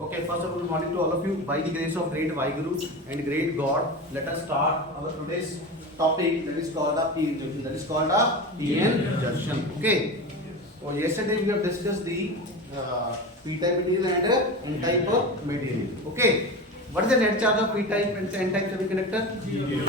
Okay, first of all, good morning to all of you. By the grace of great Vaheguru and great God, let us start our today's topic that is called the PN junction. That is called the PN junction. Okay. So yesterday we have discussed the P-type material and N-type material. Okay. What is the net charge of P-type and N-type semiconductor? 0.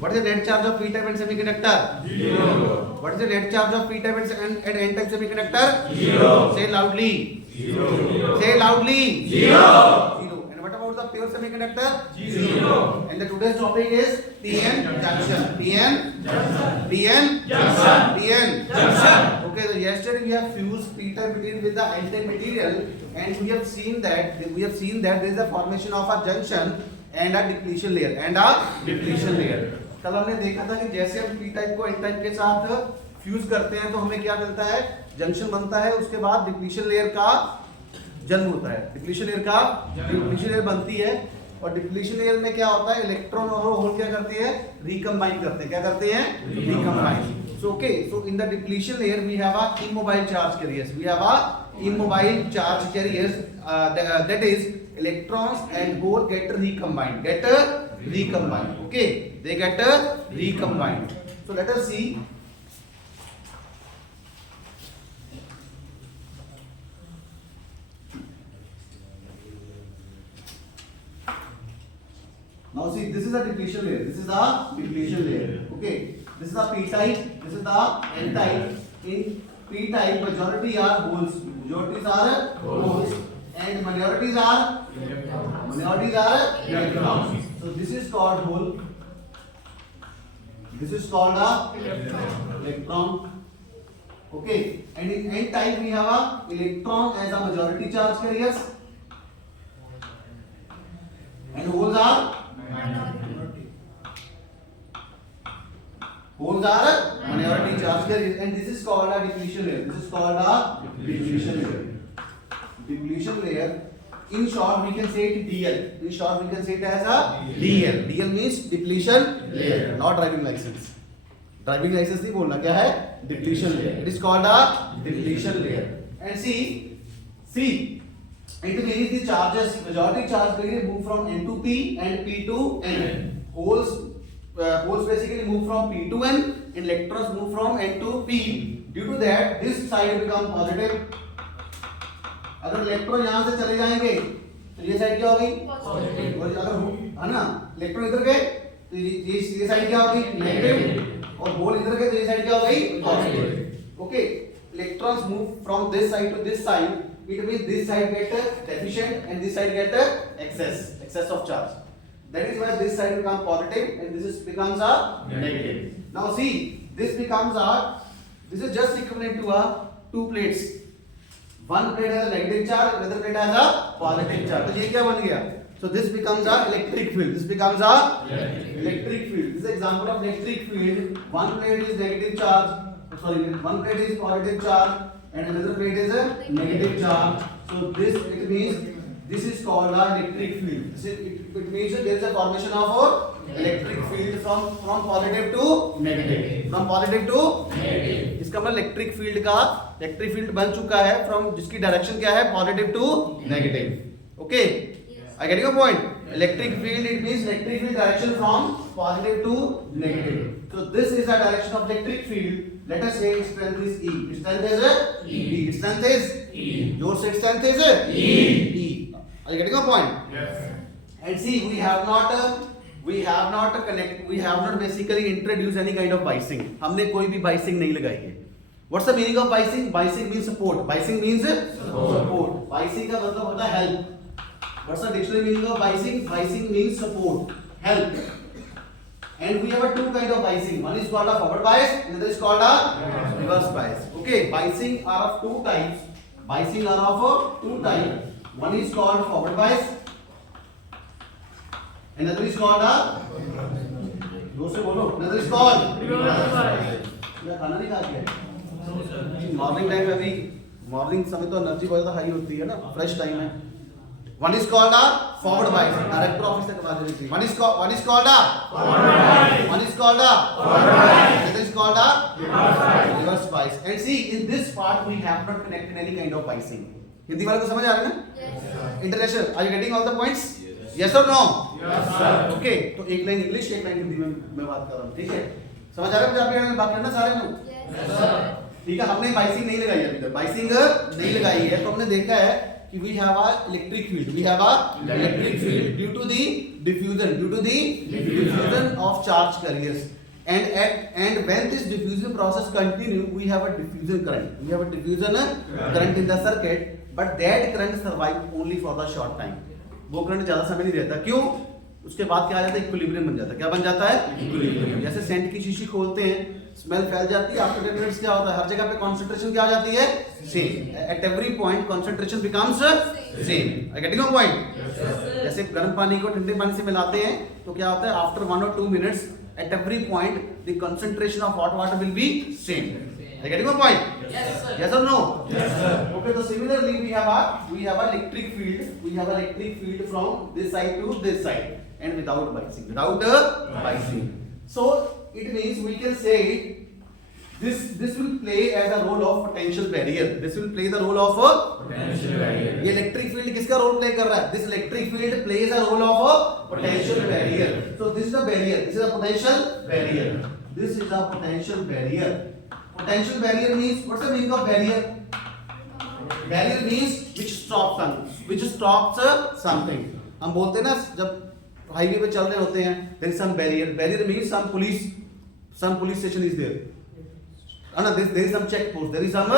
What is the net charge of P-type and semiconductor? 0. What is the net charge of P-type and N-type semiconductor? 0. Say loudly. 0. Say loudly. 0. And what about the pure semiconductor? 0. And the today's topic is PN junction. PN junction. PN junction. PN junction. Okay, so yesterday we have fused P-type material with the N-type material, and we have seen that there is a formation of a junction and a depletion layer कल हमने देखा था कि जैसे हम P-type को N-type के साथ फ्यूज करते हैं तो हमें क्या मिलता है, जंक्शन बनता है, उसके बाद डिप्लीशन लेयर का जन्म होता है, डिप्लीशन लेयर बनती है, और डिप्लीशन लेयर में क्या होता है, इलेक्ट्रॉन और होल क्या करते हैं, रिकम्बाइन करते हैं, क्या करते हैं, recombine. So okay, so in the depletion layer we have a immobile charge carriers. That is electrons and hole get recombined. Okay, they get recombined. So let us see. Now see, this is the depletion layer. Okay, this is the P-type, this is the N-type. In P-type, majority are holes, and minorities are electrons. So this is called hole. This is called a electron. Okay, and in N-type we have a electron as a majority charge carriers, and holes are minority charge carriers, and this is called a depletion layer. In short, we can say it DL. In short, we can say it as a DL. DL means depletion layer, not driving license. Driving license नहीं बोलना, क्या है, depletion layer. It is called a depletion layer. And see, it means the charges, majority charge carrier move from N to P and P to N. Holes basically move from P to N, and electrons move from N to P. Due to that, this side become positive. अगर electron यहाँ से चले जाएंगे तो ये side क्या होगी, positive. और अगर है ना, इलेक्ट्रॉन इधर गए तो ये साइड क्या होगी, नेगेटिव. और होल इधर गए तो ये साइड क्या हो गई, positive. Okay, electrons move from this side to this side. It means this side get deficient and this side get excess of charge. That is why this side becomes positive and this becomes a negative. Now see, this is just equivalent to a two plates. One plate has a negative charge, another plate has a positive charge. तो ये क्या बन गया? So this becomes a electric field. This is example of electric field. One plate is negative charge. One plate is positive charge, and another plate is a negative charge. So it means this is called a electric field. It means that there is a formation of a electric field from positive to negative. इसका मतलब electric field बन चुका है from जिसकी direction क्या है, positive to negative. Okay, I get your point. Electric field, it means electric field direction from positive to negative. So this is the direction of electric field. Let us say its strength is E. Its strength is E. Its strength is E. Your strength is E. Are you getting your point? Yes. And see, we have not basically introduced any kind of biasing. हमने कोई भी biasing नहीं लगाई है. What's the meaning of biasing? Biasing means support. Support. Biasing का मतलब होता है help. What's the dictionary meaning of biasing? Biasing means support, help. And we have a two kind of biasing. One is called a forward bias, another is called a reverse bias. Okay, biasing are of two types. One is called forward bias, another is called a another is called reverse bias. क्या खाना नहीं खा के? Morning time में अभी morning समय तो energy बहुत ज़्यादा हाई होती है ना, फ्रेश टाइम है. One is called a forward bias. Director office तक बात चली थी. One is called a forward bias. Another is called a reverse bias. And see, in this part we have not connected any kind of biasing. Hindi वाले को समझ आ रहा है ना? International, are you getting all the points? Yes और no? Okay, तो एक line English एक लाइन हिंदी में मैं बात कर रहा हूँ, ठीक है? समझ आ रहा है पंजाबी में बात करना सारे लोग? ठीक है, हमने बाइसिंग नहीं लगाई अभी तक, बाइसिंग नहीं लगाई है, तो हमने देखा है कि we have a electric field, we have a electric field due to the diffusion of charge carriers, and when this diffusion process continue, we have a diffusion current in the circuit, but that current survive only for the short time. वो current ज्यादा समय नहीं रहता, क्यों? उसके बाद क्या आ जाता है? इक्विलिब्रियम बन जाता है। क्या बन जाता है? इक्विलिब्रियम। जैसे सेंट की शीशी खोलते हैं, स्मेल फैल जाती है, आफ्टर 10 मिनट्स क्या होता है? हर जगह पे कंसंट्रेशन क्या आ जाती है? Same. At every point concentration becomes same. I getting your point? जैसे गर्म पानी को ठंडे पानी से मिलाते हैं तो क्या होता है? After 1 or 2 minutes at every point the concentration of hot water will be same. Are you getting my point? Yes or no? Yes sir. Okay, so similarly we have a electric field. We have an electric field from this side to this side, and without biasing. So it means we can say this will play as a role of potential barrier. This will play the role of a potential barrier. ये electric field किसका role play कर रहा है? This electric field plays a role of a potential barrier. So this is a barrier. This is a potential barrier. This is a potential barrier. Potential barrier means, what's the meaning of barrier? Barrier means which stops something. हम बोलते हैं ना, जब highway पे चल रहे होते हैं, there is some barrier. Barrier means some police station is there. There is some check post. There is some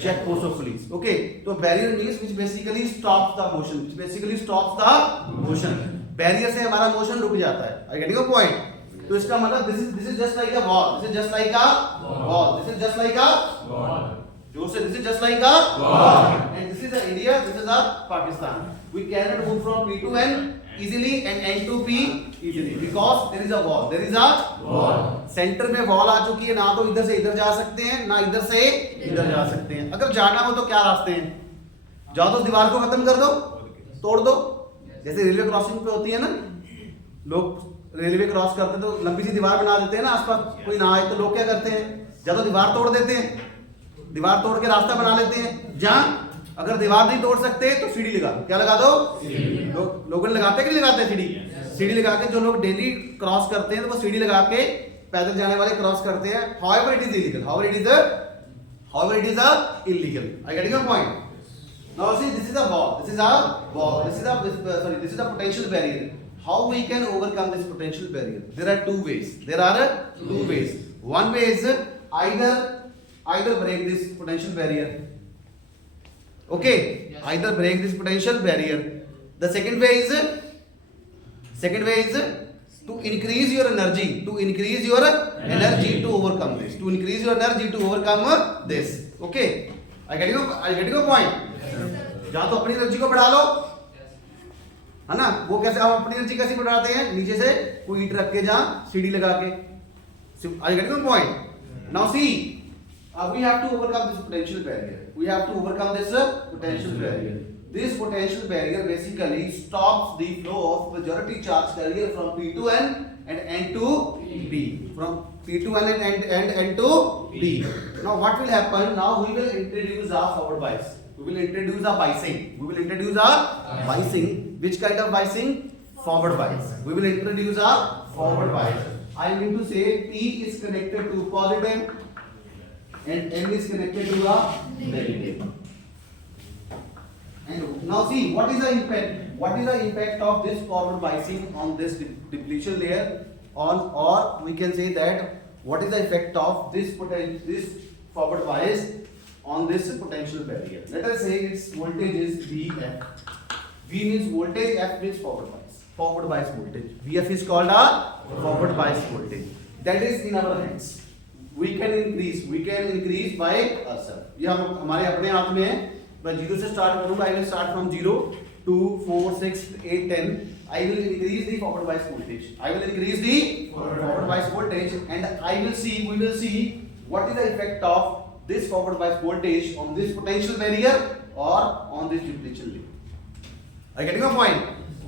check post of police. Okay. So barrier means which basically stops the motion. Barrier से हमारा motion रुक जाता है. Are you getting your point? तो इसका मतलब this is just like a wall. This is just like a wall. This is just like a wall. जोर से, this is just like a wall. And this is India. This is Pakistan. We cannot move from P to N easily and N to P easily because there is a wall. There is a wall. Centre में wall आ चुकी है, ना तो इधर से इधर जा सकते हैं, ना इधर से इधर जा सकते हैं। अगर जाना हो तो क्या रास्ते हैं? जाओ तो दीवार को खत्म कर दो, तोड़ दो। जैसे रेलवे क्रॉसिंग पे होती है ना, लोग रेलवे क्रॉस करते तो लंबी सी दीवार बना देते हैं ना, आसपास कोई ना आए तो लोग क्या करते हैं? या तो दीवार तोड़ देते हैं, दीवार तोड़ के रास्ता बना लेते हैं। जहां अगर दीवार नहीं तोड़ सकते तो सीढ़ी लगा दो। क्या लगा दो? लोग लगाते कि नहीं लगाते? सीढ़ी लगा के जो लोग डेली क्रॉस करते हैं तो वो सीढ़ी लगा के पैदल जाने वाले क्रॉस करते हैं। However it is illegal. However it is illegal. Are you getting your point? Now see, this is a wall. This is a potential barrier. How we can overcome this potential barrier? There are two ways. One way is either break this potential barrier. Okay? Yes. Either break this potential barrier. The second way is to increase your energy. To overcome this. To increase your energy to overcome this. Okay? Are you getting your point? या तो अपनी energy को बढ़ा लो, है ना? वो कैसे? आप अपनी एनर्जी कैसे बढ़ाते हैं? नीचे से कोई ईंट रख के, जहां सीढ़ी लगा के। Are you getting my point? Now see, we have to overcome this potential barrier. This potential barrier basically stops the flow of majority charge carrier from P to N and N to P. From P to N and N to P. Now what will happen? Now we will introduce our forward bias. We will introduce a biasing. Which kind of biasing? Forward bias. We will introduce a forward bias. I mean to say P is connected to positive and N is connected to a negative. And now see, what is the impact of this forward biasing on this depletion layer? Or we can say that what is the effect of this forward bias on this potential barrier? Let us say its voltage is Vf. V means voltage, F means forward bias voltage. Vf is called a forward bias voltage. That is in our hands. We can increase by ourselves. ये हमारे अपने हाथ में है। मैं 0 से start करूंगा। I will start from 0, 2, 4, 6, 8, 10. I will increase the forward bias voltage. And we will see what is the effect of this forward bias voltage on this potential barrier or on this depletion layer. Are you getting my point?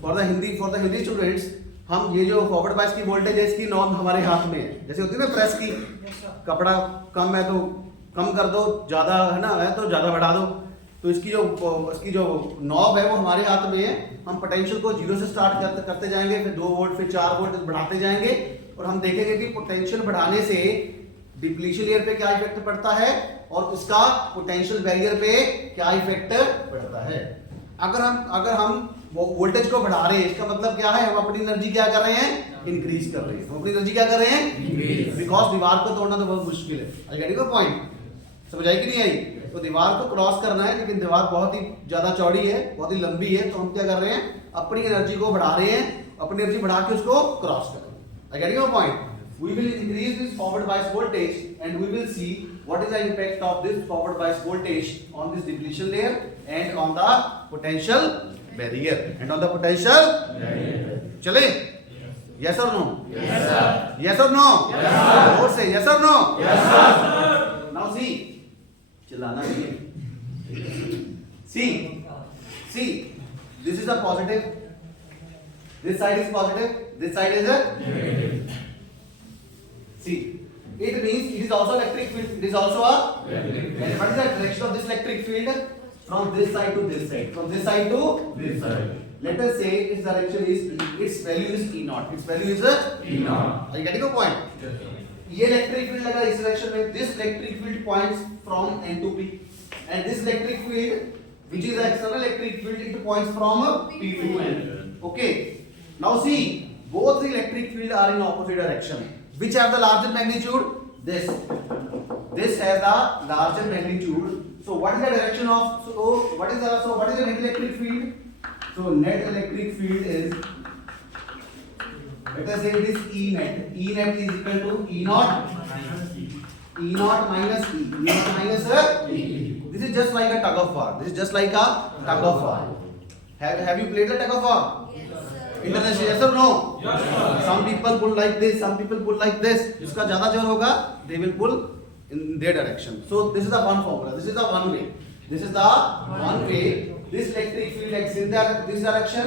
For the Hindi students, हम ये जो forward bias की voltage है, इसकी norm हमारे हाथ में है। जैसे होती है ना प्रेस की, कपड़ा कम है तो कम कर दो, ज्यादा है ना है तो ज्यादा बढ़ा दो। तो इसकी जो नॉब है वो हमारे हाथ में है। हम पोटेंशियल को 0 से स्टार्ट करते जाएंगे, फिर 2 वोल्ट, फिर 4 वोल्ट बढ़ाते जाएंगे और हम देखेंगे कि पोटेंशियल बढ़ाने से डिप्लीशन लेयर पे क्या इफेक्ट पड़ता है और उसका पोटेंशियल बैरियर पे क्या इफेक्ट पड़ता है। अगर हम वोल्टेज को बढ़ा रहे हैं, इसका मतलब क्या है, हम अपनी एनर्जी क्या कर रहे हैं, इंक्रीज कर रहे हैं। हम अपनी एनर्जी क्या कर रहे हैं, बिकॉज दीवार को तोड़ना तो बहुत मुश्किल है। आई गेट योर पॉइंट, समझ आई कि नहीं आई? तो दीवार को क्रॉस करना है, लेकिन दीवार बहुत ही ज्यादा चौड़ी है, बहुत ही लंबी है, तो हम क्या कर रहे हैं, अपनी एनर्जी को बढ़ा रहे हैं, अपनी एनर्जी बढ़ा के उसको क्रॉस कर रहे हैं। आई get your point? We will increase this forward bias voltage and we will see what is the impact of this forward bias voltage on this depletion layer and on the potential barrier and on the potential barrier. चले? Yes or no? Yes sir. Yes or no? Yes sir. Or say yes or no? Yes sir. Now see, चिल्लाना नहीं है. See, this is a positive. This side is positive. This side is a negative. See, it means it is also electric field. It is also a electric field. And what is the direction of this electric field? From this side to this side. From this side to this side. Let us say its direction is its value is E naught. Its value is E naught. Are you getting the point? Yes. ये electric field लगा इस direction में. This electric field points from N to P. And this electric field, which is the external electric field, it points from P to N. Okay. Now see, both the electric field are in opposite direction. Which have the larger magnitude? This has the larger magnitude. So what is the direction of? So what is the net electric field? So net electric field is, let us say it is E net. E net is equal to E naught minus E. E naught minus E. E naught minus E. This is just like a tug of war. This is just like a tug of war. Have you played the tug of war? International, yes or no? Yes sir. Some people pull like this, some people pull like this. जिसका ज़्यादा जोर होगा, they will pull in their direction. So this is the one formula. This is the one way. This is the one way. This electric field acts in this direction.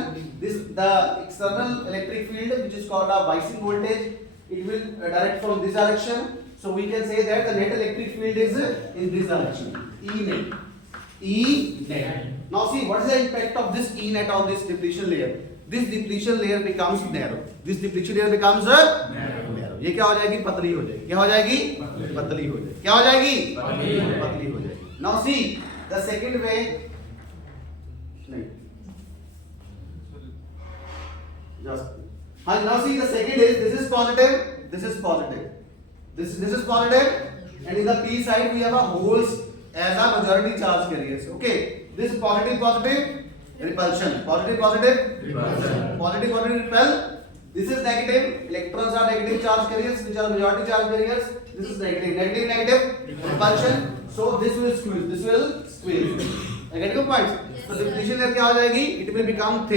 The external electric field, which is called a biasing voltage, it will direct from this direction. So we can say that the net electric field is in this direction. E net. E net. Now see, what is the impact of this E net on this depletion layer? This depletion layer becomes narrow. This depletion layer becomes narrow. ये क्या हो जाएगी, पतली हो जाएगी. क्या हो जाएगी, पतली हो जाएगी. क्या हो जाएगी, पतली हो जाएगी. Now see the second way. नहीं. Just. हाँ. Now see the second is, this is positive. This is positive. This is positive. And in the P side we have a holes as a majority charge carriers. Okay. This is positive. Repulsion. Positive repel. This is negative. Electrons are negative charge carriers, which are majority charge carriers. This is negative repulsion. So this will squeeze. I get your points. So depletion layer क्या हो जाएगी? It will become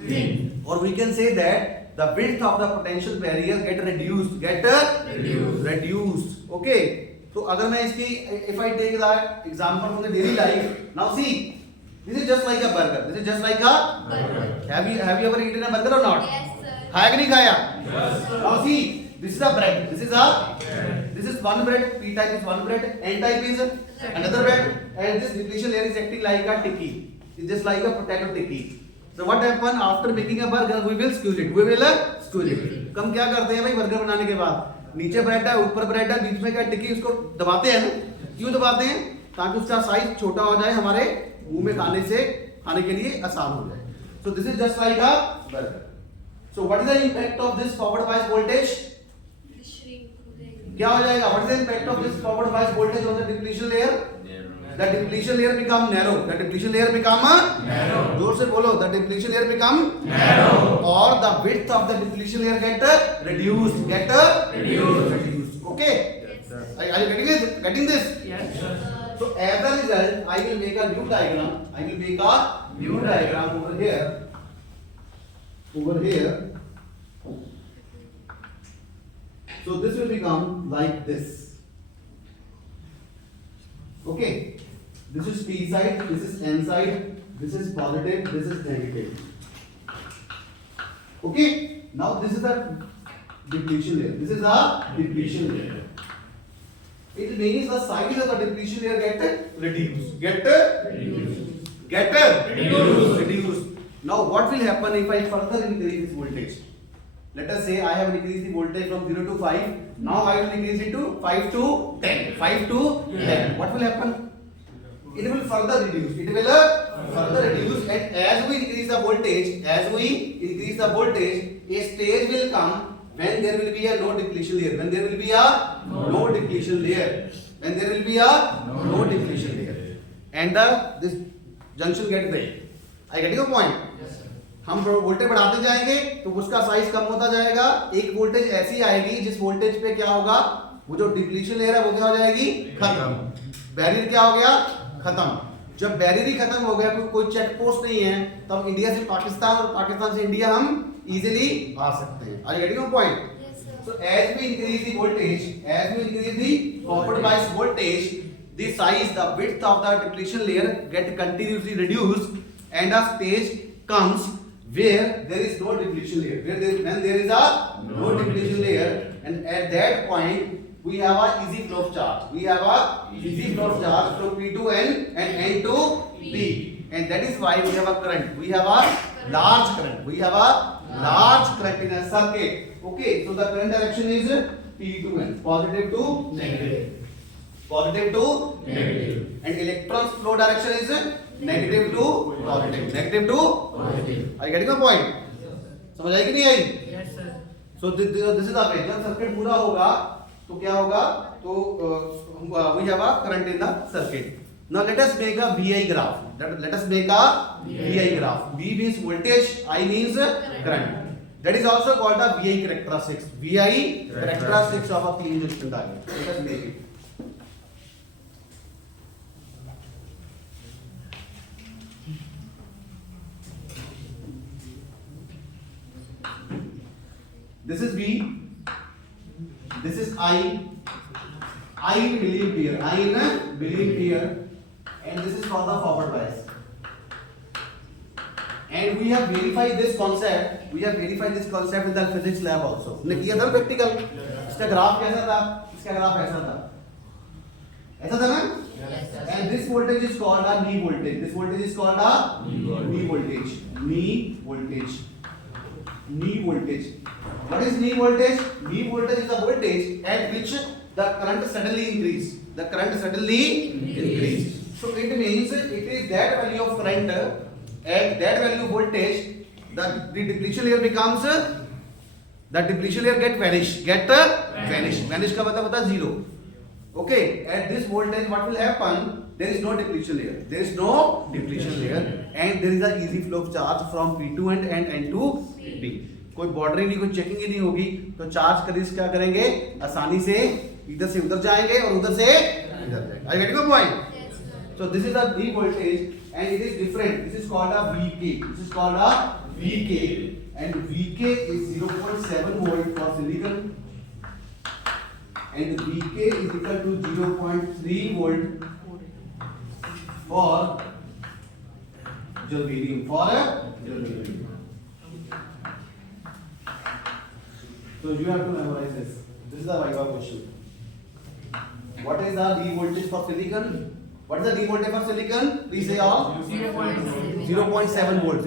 thin. Or we can say that the width of the potential barrier get reduced. Okay. So अगर मैं इसकी, if I take the example from the daily life, now see. This is just like a burger. Have you ever eaten a burger or not? Yes sir. खाया कि नहीं खाया? Yes sir. Now see, this is a bread. This is one bread. P type is one bread. N type is another bread. And this depletion layer is acting like a tikki. It's just like a potato tikki. So what happen after making a burger? We will squeeze it. हम क्या करते हैं भाई burger बनाने के बाद? नीचे bread है, ऊपर ब्रेड है, बीच में क्या टिक्की, उसको दबाते हैं ना? क्यों दबाते हैं? ताकि उसका साइज छोटा हो जाए, हमारे मुंह में खाने के लिए आसान हो जाए. So this is just like a burger. So what is the impact of this forward bias voltage? क्या हो जाएगा? What is the impact of this forward bias voltage on the depletion layer? The depletion layer become narrow. जोर से बोलो. The depletion layer become narrow. Or the width of the depletion layer get reduced. Okay. Yes sir. Are you getting this? Yes sir. So as a result, I will make a new diagram over here. So this will become like this. Okay. This is P side, this is N side, this is positive, this is negative. Okay. Now this is the depletion layer. It means the size of the depletion layer get reduced. Get reduced. Now what will happen if I further increase this voltage? Let us say I have increased the voltage from 0 to 5. Now I will increase it to 5 to 10. 5 to 10. What will happen? It will further reduce. And as we increase the voltage, a stage will come when there will be a no depletion layer. And this junction get break. I get your point? हम voltage बढ़ाते जाएंगे तो उसका size कम होता जाएगा. एक voltage ऐसी आएगी जिस वोल्टेज पे क्या होगा, वो जो डिप्लीशन लेयर है वो क्या हो जाएगी, खत्म. बैरियर क्या हो गया, खत्म. जब बैरियर ही खत्म हो गया, कोई चेक पोस्ट नहीं है, तब इंडिया से पाकिस्तान और पाकिस्तान से इंडिया हम इजीली आ सकते हैं. Are you getting your point? So as we increase the voltage, forward bias voltage, the size, the width of the depletion layer get continuously reduced, and a stage comes where there is no depletion layer. When there is a no depletion layer, and at that point we have a easy flow charge. From P to N and N to P, and that is why we have a current. We have a large current in a circuit. Okay, so the current direction is P to N, positive to negative, and electrons flow direction is negative to positive. Are you getting my point? समझ आई कि नहीं आई? Yes, sir. So this is the way. जब circuit पूरा होगा तो क्या होगा, तो we have a current in the circuit. Now let us make a VI graph. V means voltage, I means current. That is also called the VI characteristics. Of a clean junction diagram. Let us make it. This is V. This is I in milliampere, and this is for the forward bias. And we have verified this concept in the physics lab also. हमने किया था practical. इसका graph कैसा था? इसका graph ऐसा था ना? And this voltage is called a knee voltage. Knee voltage. What is knee voltage? Knee voltage is the voltage at which the current suddenly increase. So it means it is that value of current at that value of voltage, the depletion layer becomes, get vanish. Vanish का मतलब होता है zero. Okay, at this voltage what will happen? There is no depletion layer, and there is a easy flow of charge from P to N and N to P. कोई bordering नहीं, कोई checking ही नहीं होगी, तो charge curries क्या करेंगे, आसानी से इधर से उधर जाएंगे और उधर से इधर जाएंगे. Are you getting my point? So this is the V voltage, and it is different. This is called a VK. And VK is 0.7 volt for silicon, and VK is equal to 0.3 volt for germanium. So you have to memorize this. This is the Viva question. What is the D voltage for silicon? What is the D voltage for silicon? Please say all. 0.7 volt.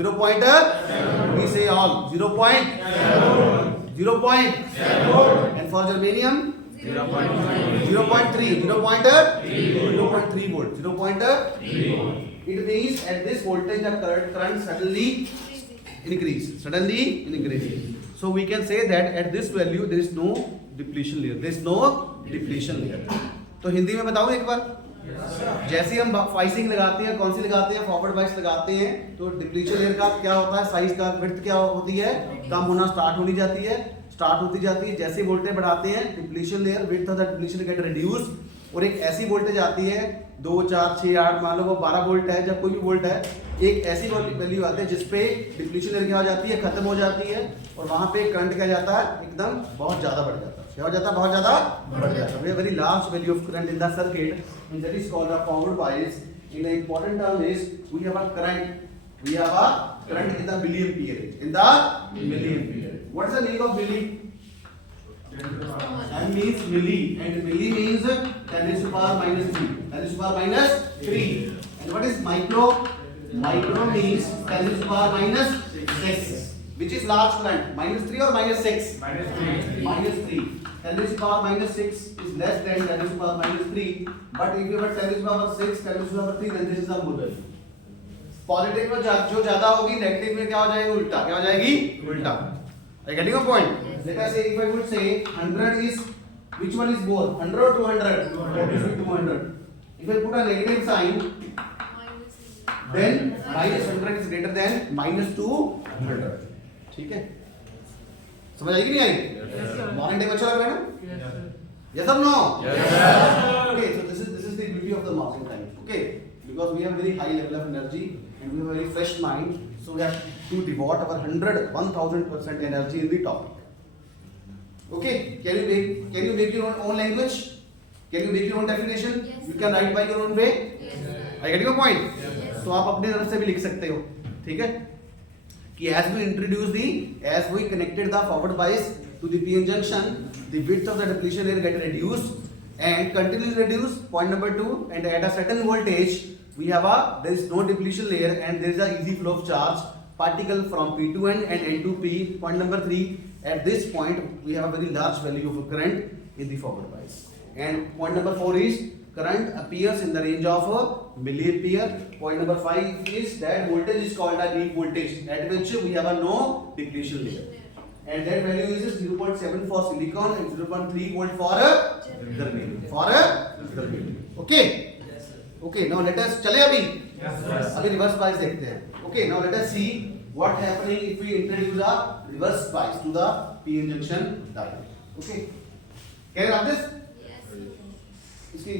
Please say all. 0.7. And for germanium? 0.3 volt. It means at this voltage the current suddenly increase. So we can say that at this value there is no depletion layer. तो हिंदी में बताऊं एक बार. जैसे हम फाइसिंग लगाते हैं, कौन सी लगाते हैं, फॉरवर्ड बाइस लगाते हैं, तो डिप्लीशन लेयर का क्या होता है, साइज का विड्थ क्या होती है, कम होना स्टार्ट होती जाती है. जैसे वोल्टेज बढ़ाते हैं, depletion layer, width of the depletion get reduce, और एक ऐसी वोल्टेज आती है 2, 4, 6, 8, मान लो वो 12 वोल्ट है, जब कोई भी वोल्ट है, एक ऐसी वैल्यू आती है जिसपे डिप्लीशन लेयर क्या हो जाती है, खत्म हो जाती है, और वहां पे करंट क्या जाता है, एकदम बहुत ज्यादा बढ़ जाता है. Very large value of current in the circuit, and that is called a forward bias. In the important term is we have a current in the milliampere. What is the meaning of milli? M means milli, and milli means 10 raised to power minus 3. 10 raised to power minus 3. And what is micro? Micro means 10 raised to power minus 6. Which is large current? Minus 3 or minus 6? Minus 3. Minus 3. 10 raised to power minus 6 is less than 10 raised to power minus 3. But if you have 10 raised to power 6, 10 raised to power 3, then this is a model. Positive में जो ज्यादा होगी negative में क्या हो जाएगी उल्टा क्या हो जाएगी उल्टा I getting a point let us say if I would say 100 is which one is more 100 or 200 obviously 200 if I put a negative sign then minus 100 is greater than minus 200 ठीक है समझ आई कि नहीं आई मॉर्निंग टाइम अच्छा लग रहा है ना yes or no okay so this is the beauty of the morning time okay because we have very high level of energy and we have a very fresh mind, so we have to devote our 1000% energy in the topic. Okay, can you make your own language? Can you make your own definition? Yes. You can write by your own way. Yes. I get your point. Yes. तो आप अपने तरफ से भी लिख सकते हो, ठीक है? कि as we connected the forward bias to the PN junction, the width of the depletion layer get reduced and continuously reduce. Point number 2, and at a certain voltage. There is no depletion layer and there is a easy flow of charge particle from P2 and N to P. Point number 3, at this point we have a very large value of current in the forward bias. And point number 4 is current appears in the range of milliampere. Point number 5 is that voltage is called a peak voltage at which we have a no depletion layer. And that value is 0.7 for silicon and 0.3 volt for germanium. Okay. Okay, now let us चले अभी reverse bias देखते हैं. Okay, now let us see what happening if we introduce a reverse bias to the PN junction diode. Okay, can you have this? Yes. इसकी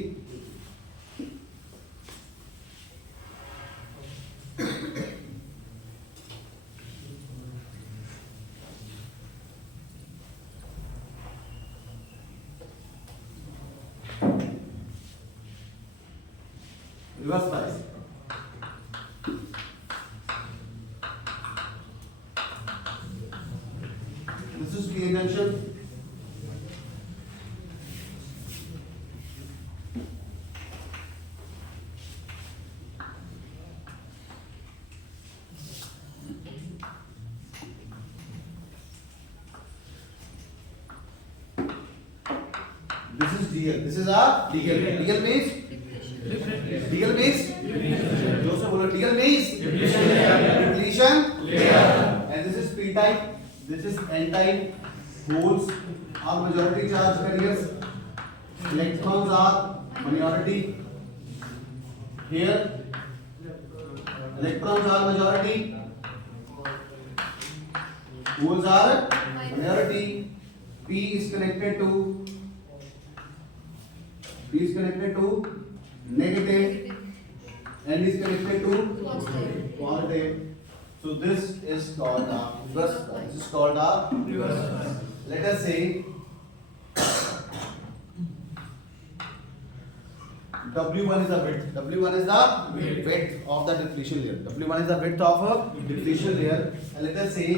reverse bias. This is PN junction. This is DL. This is a DL. DL means DL means दोस्तों बोलो DL means depletion layer. And this is P type. This is N type. Holes are majority charge carriers. Electrons are minority. Here electrons are majority. Holes are minority. P is connected to negative and is connected to positive. So this is called a reverse bias. This is called a reverse bias. Let us say W1 is the width. W1 is the width of the depletion layer. W1 is the width of a depletion layer. And let us say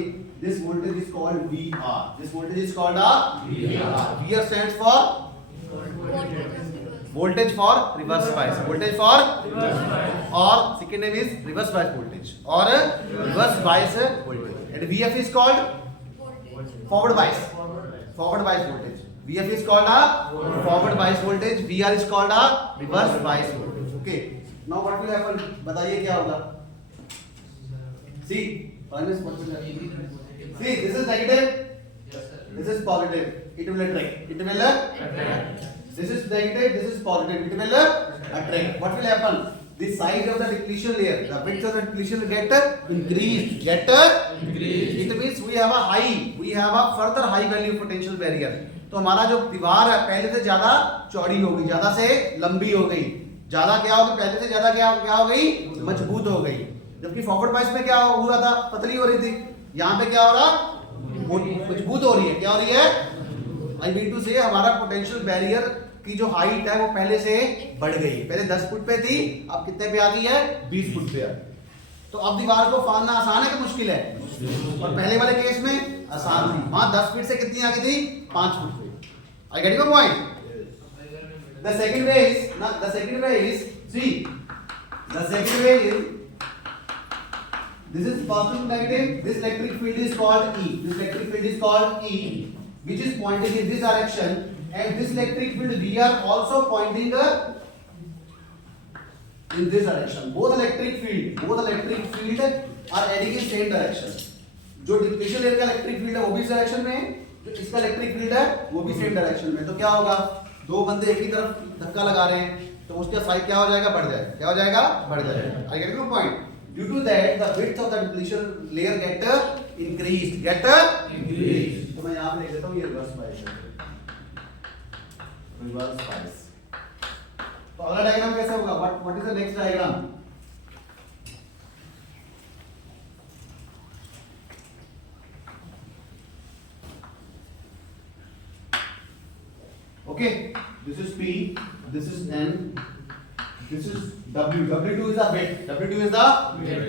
this voltage is called VR. This voltage is called a VR. VR stands for voltage for reverse bias. Voltage for or second name is reverse bias voltage or reverse bias voltage. And VF is called forward bias. Forward bias voltage. VF is called a forward bias voltage. VR is called a reverse bias voltage. Okay. Now what will happen? बताइए क्या होगा? See, this is negative. This is positive. It will attract. It will attract. This is negative. This is positive. It will attract. What will happen? The size of the depletion layer, the width of the depletion will get increased. It means we have a further high value potential barrier. तो हमारा जो दीवार है पहले से ज्यादा चौड़ी हो गई, ज्यादा से लंबी हो गई, ज्यादा क्या हो गई, पहले से ज्यादा क्या हो गई, मजबूत हो गई. जबकि फॉरवर्ड बाइस में क्या हुआ था, पतली हो रही थी. यहाँ पे क्या हो रहा, मजबूत हो रही है. क्या हो रही है, आई मीन टू से हमारा पोटेंशियल बैरियर की जो हाइट है वो पहले से बढ़ गई. पहले 10 फुट पे थी, अब कितने पे आ गई है, 20 फुट पे. तो अब दीवार को फाड़ना आसान है कि मुश्किल है? और पहले वाले केस में आसान थी. वहां 10 फीट से कितनी आ गई थी, 5 फुट पे. आई get your point. The second way is, now the second way is, see, the second way is, this is positive negative, this electric field is called E. This electric field is called E, which is pointing in this direction, and this electric field we are also pointing in this direction. Both electric field are heading in same direction. जो depletion layer का electric field है वो भी इस direction में है, जो इसका इलेक्ट्रिक फील्ड है वो भी सेम डायरेक्शन में। तो क्या होगा, दो बंदे एक ही तरफ धक्का लगा रहे हैं तो उसका साइज क्या हो जाएगा, बढ़ जाएगा। क्या हो जाएगा, बढ़ जाएगा। I get your point. Due to that the width of the depletion layer get increased. तो मैं यहां पे लिख देता हूं ये रिवर्स बायस है, रिवर्स बायस। तो अगला डायग्राम कैसा होगा, what is the next diagram? Okay, this is P, this is N, this is W. W2 is the width. W2 is the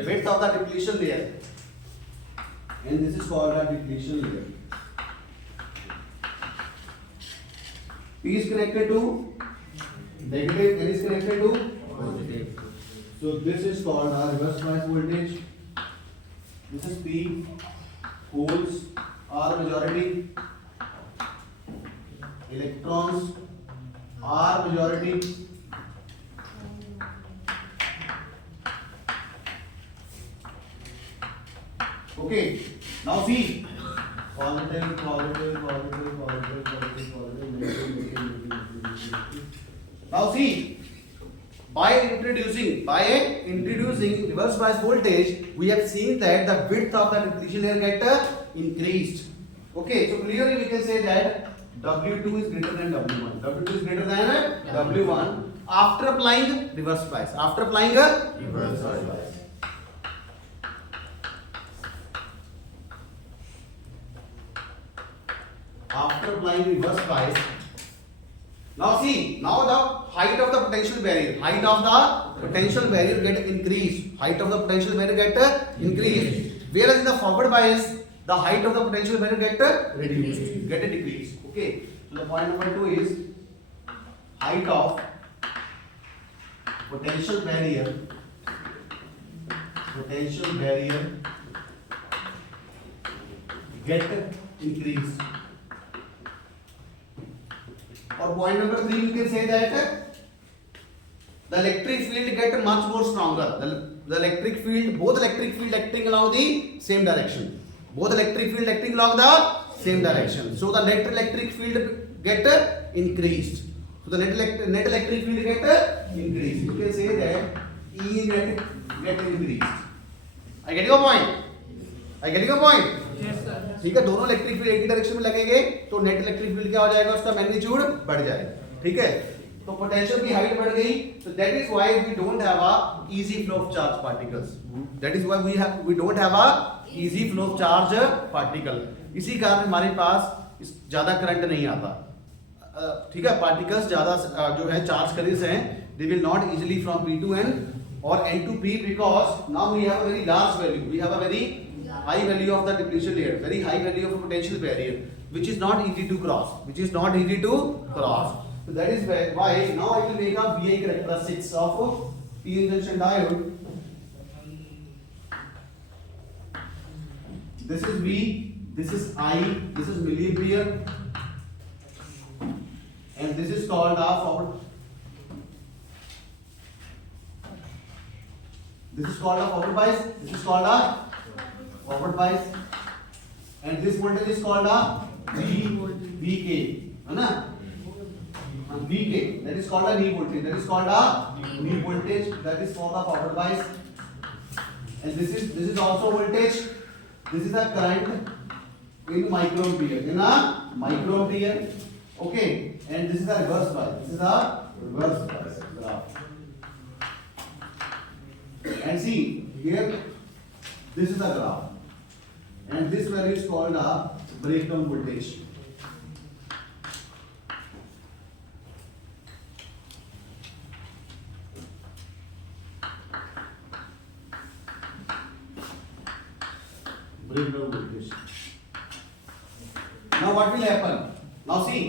width of the depletion layer, and this is called the depletion layer. P is connected to negative, N is connected to positive. So this is called our reverse bias voltage. This is P. Holes are majority. Electrons are majority. Okay, now see, positive, positive, positive, positive, positive, positive, negative, negative. Now see, by introducing reverse bias voltage, we have seen that the width of the depletion layer get increased. Okay, so clearly we can say that W2 is greater than W1. W2 is greater than W1 after applying reverse bias. After applying reverse bias. After applying reverse bias. Now see, now the height of the potential barrier. Height of the potential barrier get increased. Height of the potential barrier get increased. Whereas in the forward bias, the height of the potential barrier get reduced, get decreased. Okay, so the point number 2 is height of potential barrier get increased. Or point number 3, you can say that the electric field get much more stronger. The electric field, both electric field acting along the same direction. Both electric field acting along the same direction. So the net electric field get increased. So the net electric field get increased. You can say that E net get increased. I get your point. I get your point. Yes sir. ठीक है, दोनों electric field एक ही direction में लगेंगे तो net electric field क्या हो जाएगा, उसका मैग्नीट्यूड बढ़ जाएगा। ठीक है, तो पोटेंशियल की हाइट बढ़ गई, so that is why we don't have a easy flow of charge particles. That is why we don't have a easy flow of charge particle. इसी कारण हमारे पास ज्यादा करंट नहीं आता। ठीक है, पार्टिकल्स ज्यादा जो है चार्ज करें हैं, they will not easily from P to N or N to P because now we have a very large value. We have a very high value of the depletion layer, very high value of a potential barrier, which is not easy to cross. So that is why now I will make a VI characteristics of PN junction diode. This is V, this is I, this is milliampere, and this is called a forward. This is called a forward bias. This is called a forward bias, and this voltage is called a VK, है ना? VK, that is called a knee voltage. That is called a knee voltage. That is for the forward bias, and this is also voltage. This is a current in microampere. In a microampere, okay. And this is a reverse bias. This is a reverse bias graph. And see here, this is a graph. And this value is called a breakdown voltage. Breakdown voltage. Now what will happen? Now see,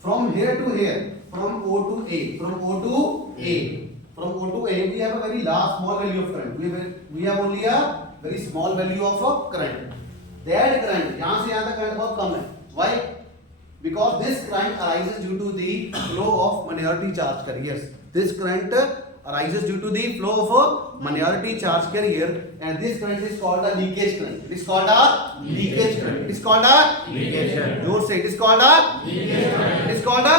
from here to here, from O to A, from O to A, from O to A, we have a very large small value of current. We have only a very small value of current. That current, यहाँ से यहाँ तक current बहुत कम है. Why? Because this current arises due to the flow of minority charge carriers. This current arises due to the flow of minority charge carrier, and this current is called a leakage current. It is called a leakage current. It is called a leakage current. जोर से, it is called a leakage current. It is called a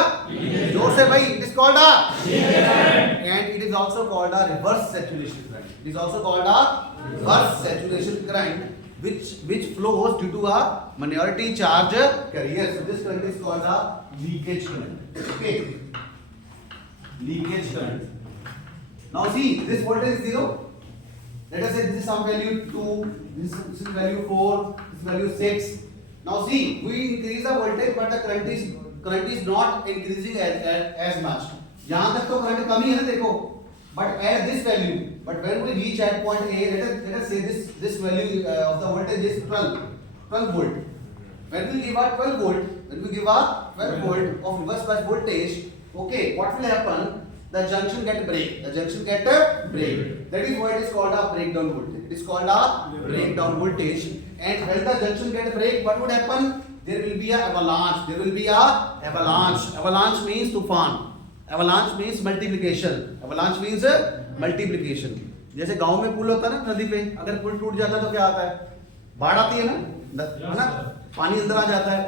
जोर से भाई, it is called a leakage current. And it is also called a reverse saturation current. It is also called a reverse saturation current, which flows due to a minority charge carrier. So this current is called a leakage current. Okay, leakage current. Now see, this voltage is 0. Let us say this is some value 2, this is value 4, this is value 6. Now see, we increase the voltage, but the current is not increasing as much. यहाँ तक तो current कम ही है ना देखो. But at this value, but when we reach at point A, let us say this value of the voltage is 12 volt. When we give a 12 volt, of reverse bias voltage, okay, what will happen? The junction get break. That is why it is called a breakdown voltage. It is called a breakdown voltage. And when the junction get break, what would happen? There will be a avalanche. Avalanche means तूफान. Avalanche means multiplication. जैसे गांव में पुल होता है ना नदी पे, अगर पुल टूट जाता है तो क्या आता है? बाढ़ आती है ना, पानी अंदर आ जाता है.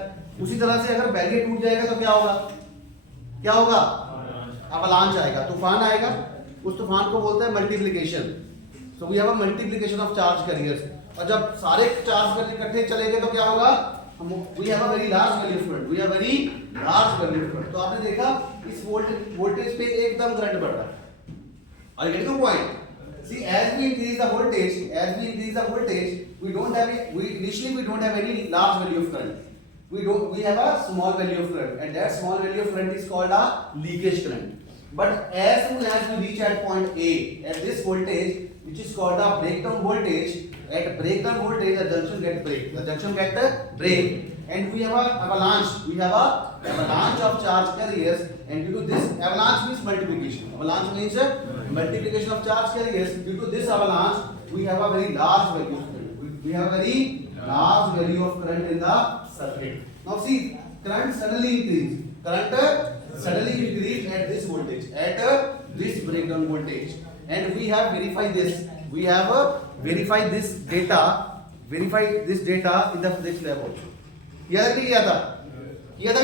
उसी तरह से अगर बैरियर टूट जाएगा तो क्या होगा? अवलांच आएगा, तूफान आएगा. उस तूफान को बोलते हैं multiplication. So we have a multiplication of charge carriers. और जब सारे चार्ज कैरियर इकट्ठे चलेंगे तो क्या होगा? We have a very large value of current. तो आपने देखा इस वोल्टेज पे एकदम करंट बढ़ रहा है. Are you getting the point? See, as we increase the voltage, we initially don't have any large value of current. We have a small value of current, and that small value of current is called a leakage current. But as soon as we reach at point A, at this voltage, which is called a breakdown voltage, at breakdown voltage the junction get break, and we have a avalanche of charge carriers, and due to this avalanche means multiplication of charge carriers. Due to this avalanche, we have a very large value of current. We have a very large value of current in the circuit. Now see, current suddenly increased at this voltage, at this breakdown voltage, and we have verified this. We have verified this data in the physics lab also. किया था? Yes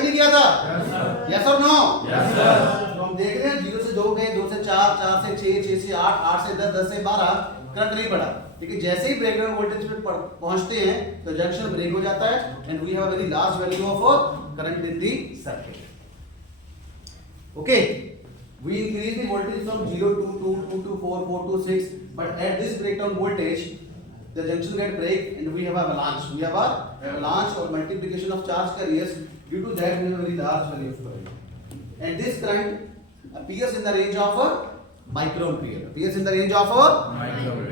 or no? Yes sir. तो हम देख रहे हैं 0 से 2 गए, 2 से 4, 4 से 6, 6 से 8, 8 से 10, 10 से 12, करंट नहीं बढ़ा. लेकिन जैसे ही ब्रेकडाउन वोल्टेज पे पहुंचते हैं तो जंक्शन ब्रेक हो जाता है, and we have a very large value of current in the circuit. Okay, we increase the voltage from 0 to 2, 2 to 4, 4 to 6, but at this breakdown voltage the junction get break, and we have avalanche or multiplication of charge carriers. Due to that we have a very large value of current, and this current appears in the range of microampere.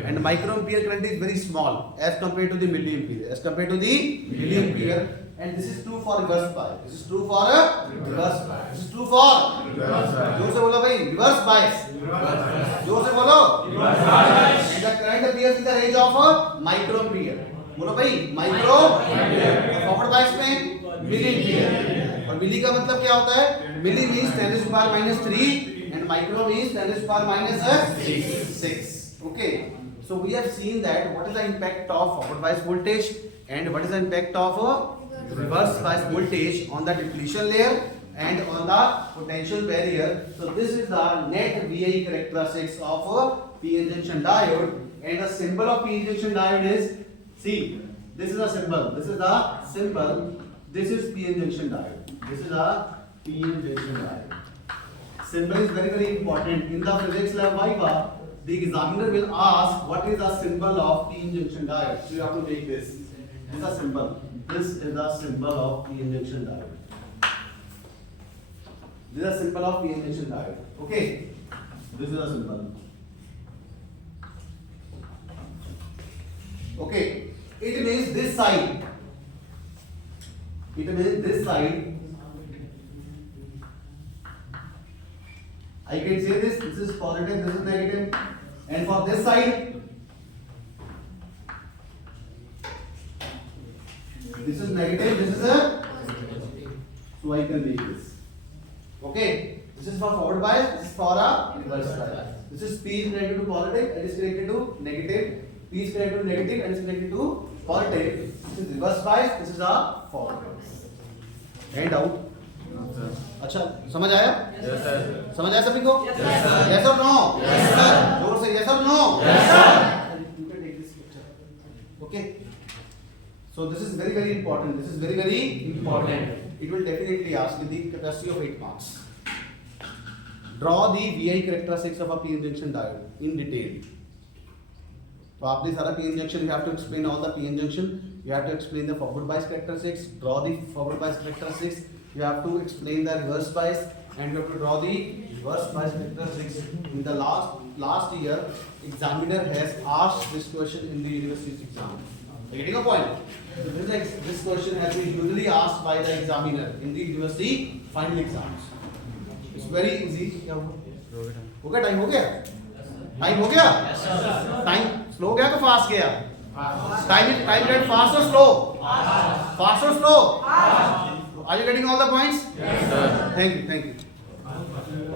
And microampere current is very small as compared to the milliampere. And this is true for reverse bias. जोर से बोलो भाई, reverse bias. जोर से बोलो. And the current appears in the range of microampere. बोलो भाई, microampere. Forward bias में milliampere. और मिली का मतलब क्या होता है? मिली means 10⁻³ and micro means 10⁻⁶. Okay. So we have seen that what is the impact of forward bias voltage and what is the impact of reverse bias voltage on the depletion layer and on the potential barrier. So this is the net VI characteristics of PN junction diode, and the symbol of PN junction diode is, see, this is a symbol. This is PN junction diode. Symbol is very, very important. In the physics lab Viva, the examiner will ask what is the symbol of PN junction diode. So you have to make this. This is a symbol. This is the symbol of PN junction diode. This is a symbol of PN junction diode. Okay. This is a symbol. Okay. It means this side. I can say this is positive, this is negative, and for this side, this is negative, this is a, so I can make this. Okay, this is for forward bias, this is for a reverse bias. This is P is connected to positive and is connected to negative. P is connected to negative and is connected to positive. This is reverse bias, this is a forward bias. Hand out. अच्छा समझ आया? Yes, sir. समझ आया सभी को? Yes or no? Yes, sir. जोर से yes or no? Yes, sir. You can take this picture. Okay. So this is very important. This is very important. It will definitely ask in the capacity of 8 marks. Draw the VI characteristics of a PN junction diode in detail. तो आपने सारा PN junction, you have to explain all the PN junction. You have to explain the forward bias characteristics. Draw the forward bias characteristics. You have to explain the reverse bias, and you have to draw the reverse bias characteristics. In the last year, examiner has asked this question in the university exam. Are you getting a point? So this question has been usually asked by the examiner in the university final exams. It's very easy. क्या हुआ? हो गया time हो गया? Time हो गया? Time slow गया तो फास्ट गया? टाइम गेट फास्ट और स्लो? फास्ट और slow? Are you getting all the points? Yes, sir. Thank you.